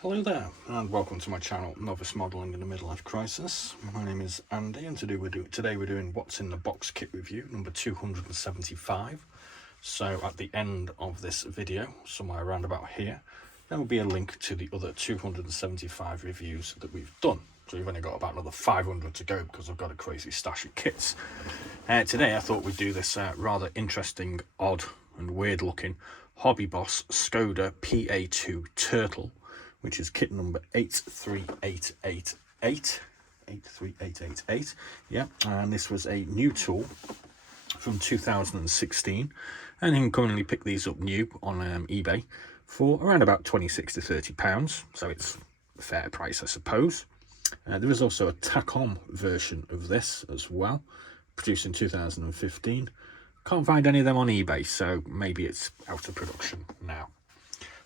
Hello there, and welcome to my channel, Novice Modelling in the Midlife Crisis. My name is Andy, and today we're doing What's in the Box kit review, number 275. So at the end of this video, somewhere around about here, there will be a link to the other 275 reviews that we've done. So we've only got about another 500 to go because I've got a crazy stash of kits. Today I thought we'd do this rather interesting, odd and weird looking Hobby Boss Skoda PA-2 Turtle, which is kit number 83888. 83888, yeah, and this was a new tool from 2016, and you can currently pick these up new on eBay for around about 26 to 30 pounds, so it's a fair price, I suppose. There is also a tack-on version of this as well, produced in 2015. Can't find any of them on eBay, so maybe it's out of production now.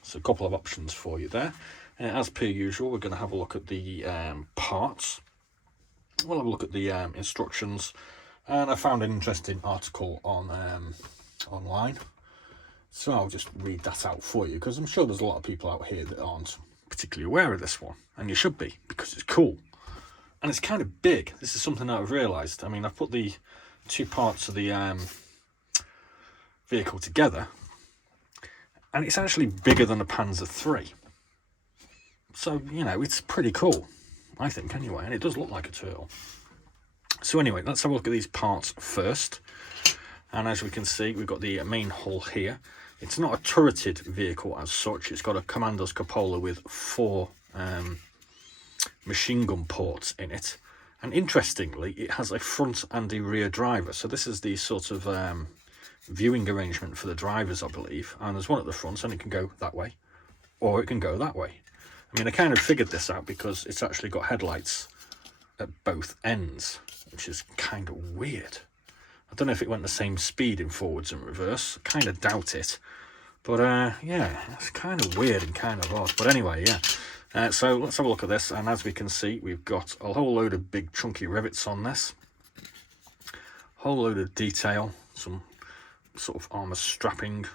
So a couple of options for you there. As per usual, we're going to have a look at the parts. We'll have a look at the instructions, and I found an interesting article on online, so I'll just read that out for you, because I'm sure there's a lot of people out here that aren't particularly aware of this one, and you should be, because it's cool and it's kind of big. This is something that I've realised. I mean, I've put the two parts of the vehicle together, and it's actually bigger than a Panzer III. So, you know, it's pretty cool, I think, anyway, and it does look like a turtle. So anyway, let's have a look at these parts first. And as we can see, we've got the main hull here. It's not a turreted vehicle as such. It's got a commander's cupola with 4 machine gun ports in it. And interestingly, it has a front and a rear driver. So this is the sort of viewing arrangement for the drivers, I believe. And there's one at the front, and it can go that way, or it can go that way. I mean, I kind of figured this out because it's actually got headlights at both ends, which is kind of weird. I don't know if it went the same speed in forwards and reverse. I kind of doubt it. But, yeah, it's kind of weird and kind of odd. But anyway, yeah. So let's have a look at this. And as we can see, we've got a whole load of big chunky rivets on this. Whole load of detail. Some sort of armour strapping.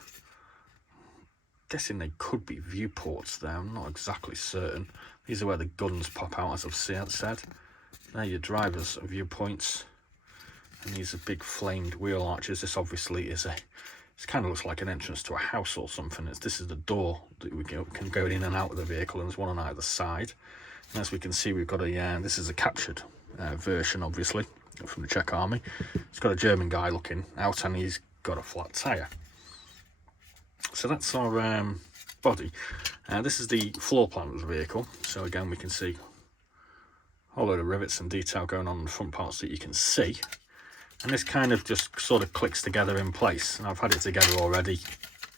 Guessing they could be viewports there, I'm not exactly certain. These are where the guns pop out, as I've said. There are your driver's viewpoints, and these are big flamed wheel arches. This obviously is it kind of looks like an entrance to a house or something. This is the door that we can go in and out of the vehicle, and there's one on either side. And as we can see, we've got a this is a captured version, obviously, from the Czech army. It's got a German guy looking out, and he's got a flat tire. So that's our body. This is the floor plan of the vehicle. So again, we can see a whole load of rivets and detail going on the front parts that you can see. And this kind of just sort of clicks together in place. And I've had it together already.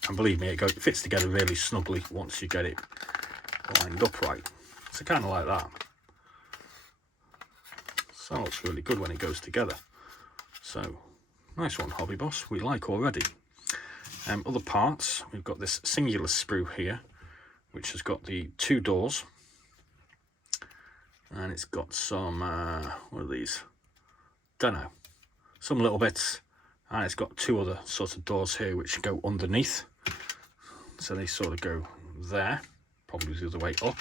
And believe me, it fits together really snugly once you get it lined up right. So kind of like that. So it looks really good when it goes together. So nice one, Hobby Boss. We like already. Other parts, we've got this singular sprue here, which has got the 2 doors, and it's got some, what are these? Don't know, some little bits, and it's got 2 other sort of doors here which go underneath, so they sort of go there, probably the other way up.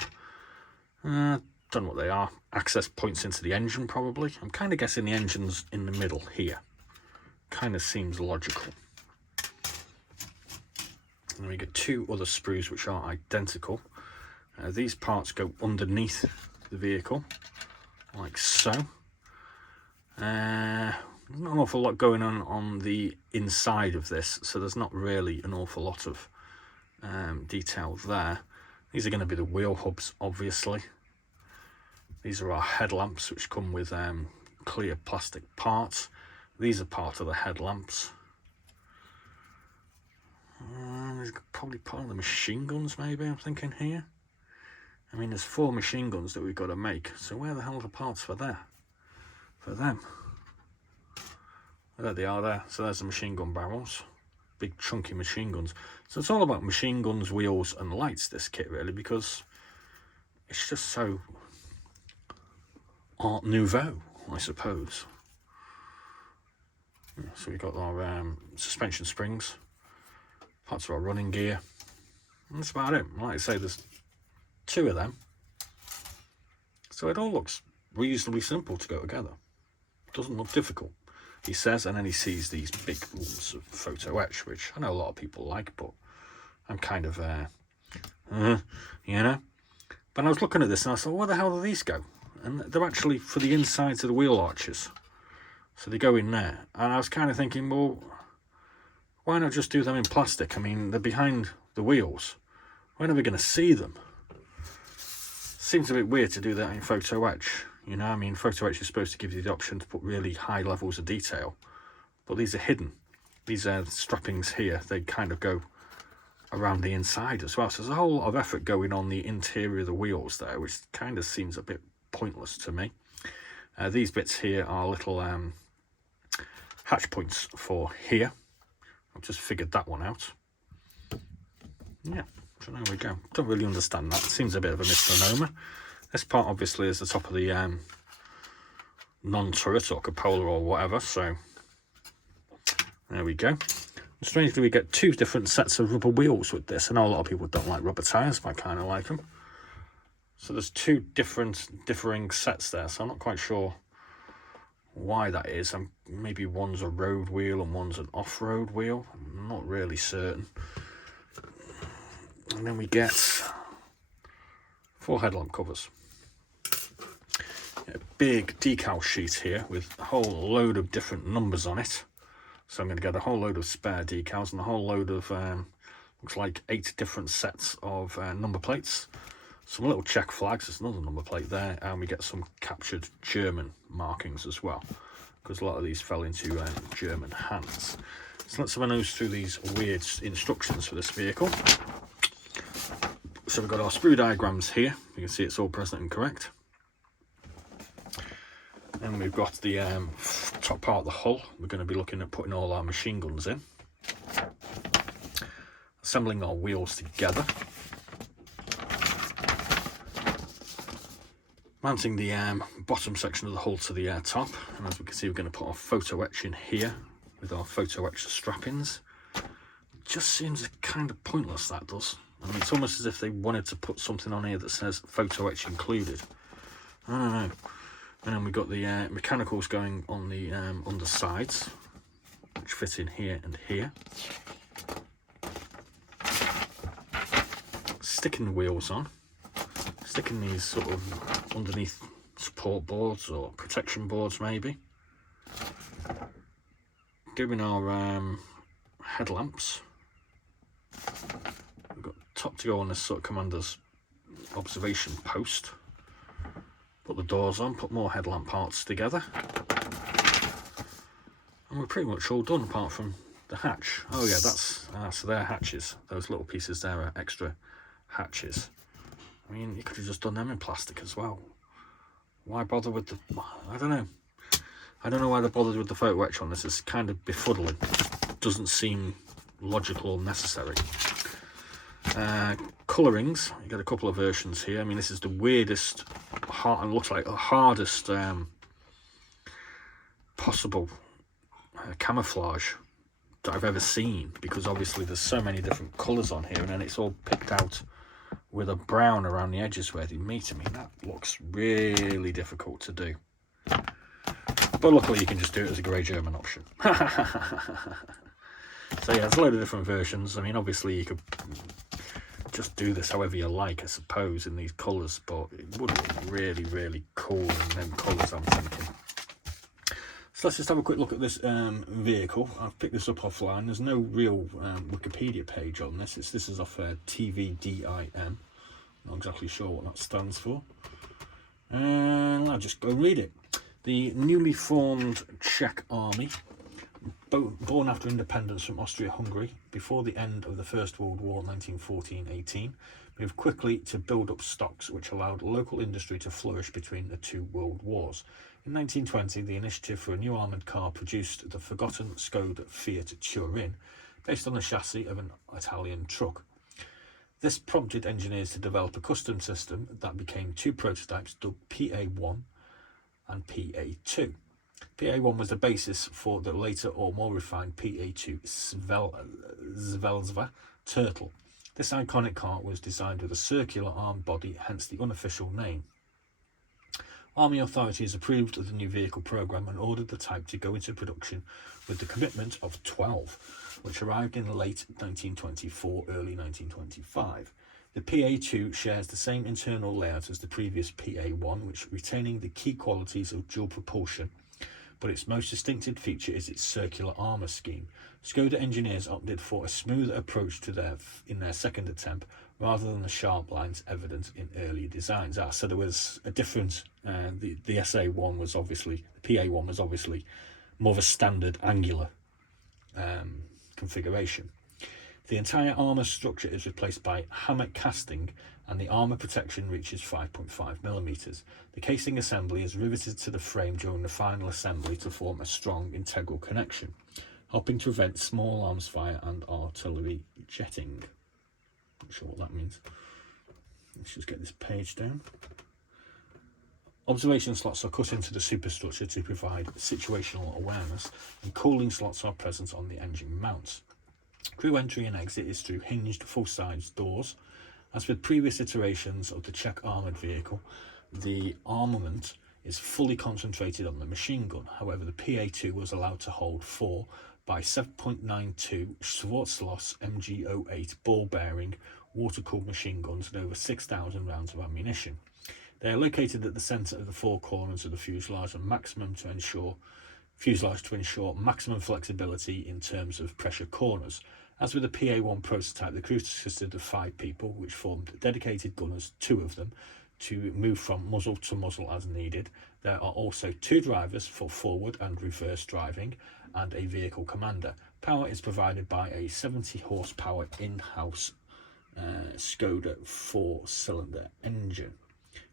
Don't know what they are. Access points into the engine, probably. I'm kind of guessing the engine's in the middle here. Kind of seems logical. And we get 2 other sprues which are identical. These parts go underneath the vehicle, like so. Not an awful lot going on the inside of this, so there's not really an awful lot of detail there. These are going to be the wheel hubs, obviously. These are our headlamps, which come with clear plastic parts. These are part of the headlamps. There's probably part of the machine guns, maybe, I'm thinking here. I mean, there's 4 machine guns that we've got to make, so where the hell are the parts for them? There they are there. So there's the machine gun barrels. Big chunky machine guns. So it's all about machine guns, wheels and lights, this kit, really, because it's just so Art Nouveau, I suppose. So we've got our suspension springs, parts of our running gear, and that's about it. Like I say, there's 2 of them. So it all looks reasonably simple to go together. Doesn't look difficult, he says, and then he sees these big lumps of photo etch, which I know a lot of people like, but I'm kind of, you know. But I was looking at this and I thought, where the hell do these go? And they're actually for the insides of the wheel arches. So they go in there. And I was kind of thinking, well, why not just do them in plastic? I mean, they're behind the wheels. We're never going to see them. Seems a bit weird to do that in photo etch. You know, I mean, photo etch is supposed to give you the option to put really high levels of detail. But these are hidden. These strappings here, they kind of go around the inside as well. So there's a whole lot of effort going on the interior of the wheels there, which kind of seems a bit pointless to me. These bits here are little hatch points for here. I've just figured that one out. Yeah, so there we go. Don't really understand that. It seems a bit of a misnomer. This part obviously is the top of the non-turret or cupola or whatever, so there we go. Strangely, we get 2 different sets of rubber wheels with this. I know a lot of people don't like rubber tyres, but I kind of like them. So there's 2 differing sets there, so I'm not quite sure why that is. Maybe one's a road wheel and one's an off-road wheel. I'm not really certain. And then we get 4 headlamp covers. A big decal sheet here with a whole load of different numbers on it. So I'm going to get a whole load of spare decals and a whole load of, looks like 8 different sets of number plates. Some little Czech flags, there's another number plate there, and we get some captured German markings as well, because a lot of these fell into German hands. So let's have a nose through these weird instructions for this vehicle. So we've got our sprue diagrams here. You can see it's all present and correct. And we've got the top part of the hull. We're going to be looking at putting all our machine guns in. Assembling our wheels together. Mounting the bottom section of the hull to the top. And as we can see, we're going to put our photo etch in here with our photo etch strappings. It just seems kind of pointless, that does. I mean, it's almost as if they wanted to put something on here that says photo etch included. I don't know. And then we've got the mechanicals going on the undersides, which fit in here and here. Sticking the wheels on. Sticking these sort of underneath support boards or protection boards maybe. Doing our headlamps. We've got top to go on this sort of commander's observation post. Put the doors on, put more headlamp parts together. And we're pretty much all done apart from the hatch. Oh yeah, so they're hatches. Those little pieces there are extra hatches. I mean, you could have just done them in plastic as well. Why bother with the... I don't know. I don't know why they bothered with the photo etch on this. It's kind of befuddling. Doesn't seem logical or necessary. Colourings. You get a couple of versions here. I mean, this is the weirdest, and looks like the hardest possible camouflage that I've ever seen, because obviously there's so many different colours on here, and then it's all picked out with a brown around the edges where they meet. I mean, that looks really difficult to do. But luckily you can just do it as a grey German option. So yeah, there's a load of different versions. I mean, obviously you could just do this however you like, I suppose, in these colours, but it would look really, really cool in them colours, I'm thinking. So let's just have a quick look at this vehicle. I've picked this up offline. There's no real Wikipedia page on this. This is off TVDIM. Not exactly sure what that stands for. And I'll just go read it. The newly formed Czech army, born after independence from Austria-Hungary before the end of the First World War 1914-18, moved quickly to build up stocks which allowed local industry to flourish between the 2 world wars. In 1920, the initiative for a new armoured car produced the forgotten Skoda Fiat Turin, based on the chassis of an Italian truck. This prompted engineers to develop a custom system that became 2 prototypes dubbed PA-1 and PA-2. PA-1 was the basis for the later or more refined PA-2 Svelzva Turtle. This iconic car was designed with a circular armed body, hence the unofficial name. Army authorities approved of the new vehicle programme and ordered the type to go into production with the commitment of 12, which arrived in late 1924, early 1925. The PA-2 shares the same internal layout as the previous PA-1, which retaining the key qualities of dual propulsion, but its most distinctive feature is its circular armour scheme. Skoda engineers opted for a smoother approach to in their second attempt, rather than the sharp lines evident in earlier designs. So there was a difference. The SA1 was obviously, the PA1 was obviously more of a standard angular configuration. The entire armour structure is replaced by hammock casting, and the armour protection reaches 5.5mm. The casing assembly is riveted to the frame during the final assembly to form a strong integral connection, helping to prevent small arms fire and artillery jetting. Not sure what that means. Let's just get this page down. Observation slots are cut into the superstructure to provide situational awareness, and cooling slots are present on the engine mounts. Crew entry and exit is through hinged full-size doors. As with previous iterations of the Czech armoured vehicle, the armament is fully concentrated on the machine gun. However, the PA-2 was allowed to hold 4 by 7.92 Schwarzschild MG08 ball-bearing water-cooled machine guns and over 6,000 rounds of ammunition. They are located at the centre of the 4 corners of the fuselage and to ensure maximum flexibility in terms of pressure corners. As with the PA-1 prototype, the crew consisted of 5 people, which formed dedicated gunners, 2 of them, to move from muzzle to muzzle as needed. There are also 2 drivers for forward and reverse driving, and a vehicle commander. Power is provided by a 70 horsepower in-house Skoda 4-cylinder engine.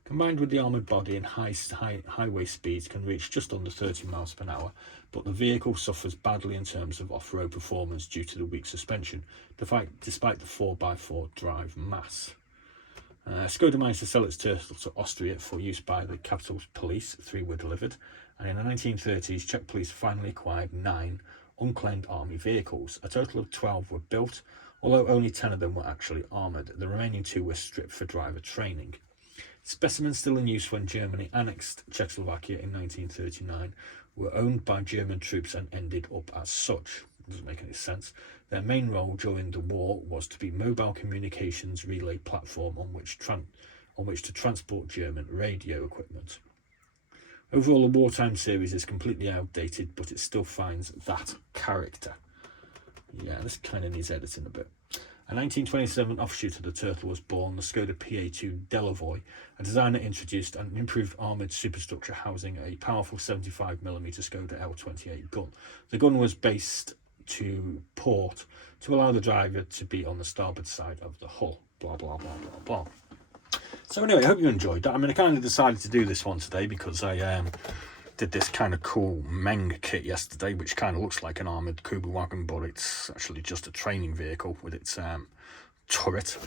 Combined with the armoured body and highway speeds can reach just under 30 miles per hour, but the vehicle suffers badly in terms of off-road performance due to the weak suspension, despite the 4x4 drive mass. Skoda managed to sell its Turtle to Austria for use by the capital police. 3 were delivered, and in the 1930s, Czech police finally acquired 9 unclaimed army vehicles. A total of 12 were built, although only 10 of them were actually armoured. The remaining 2 were stripped for driver training. Specimens still in use when Germany annexed Czechoslovakia in 1939 were owned by German troops and ended up as such. It doesn't make any sense. Their main role during the war was to be mobile communications relay platform on which to transport German radio equipment. Overall, the wartime series is completely outdated, but it still finds that character. Yeah, this kind of needs editing a bit. A 1927 offshoot of the Turtle was born, the Skoda PA-2 Delavoye, a designer introduced an improved armoured superstructure housing a powerful 75mm Skoda L28 gun. The gun was based to port to allow the driver to be on the starboard side of the hull. Blah, blah, blah, blah, blah. So anyway, I hope you enjoyed that. I mean, I kind of decided to do this one today because I did this kind of cool Meng kit yesterday, which kind of looks like an armoured Kuba wagon, but it's actually just a training vehicle with its turret.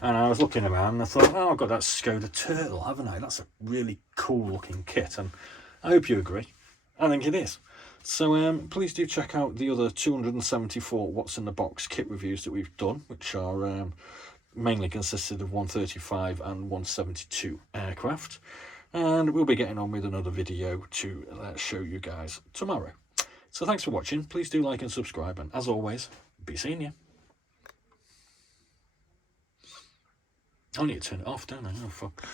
And I was looking around and I thought, oh, I've got that Skoda Turtle, haven't I? That's a really cool looking kit, and I hope you agree. I think it is. So please do check out the other 274 What's in the Box kit reviews that we've done, which are mainly consisted of 135 and 172 aircraft. And we'll be getting on with another video to show you guys tomorrow. So thanks for watching. Please do like and subscribe, and as always, be seeing you. I need to turn it off, don't I? Oh, fuck.